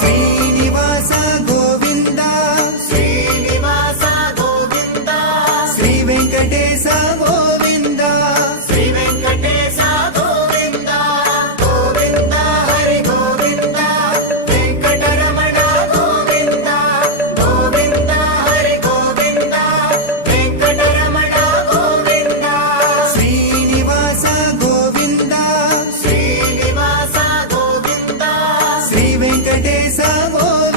Srinivasa Govinda Srinivasa Govinda Shri Venkatesha Govinda Shri Venkatesha Govinda Govinda Hari Govinda Venkataramana Govinda Govinda Hari Govinda Venkataramana Govinda Srinivasa Govinda Srinivasa Govinda Shri Venkatesha Govinda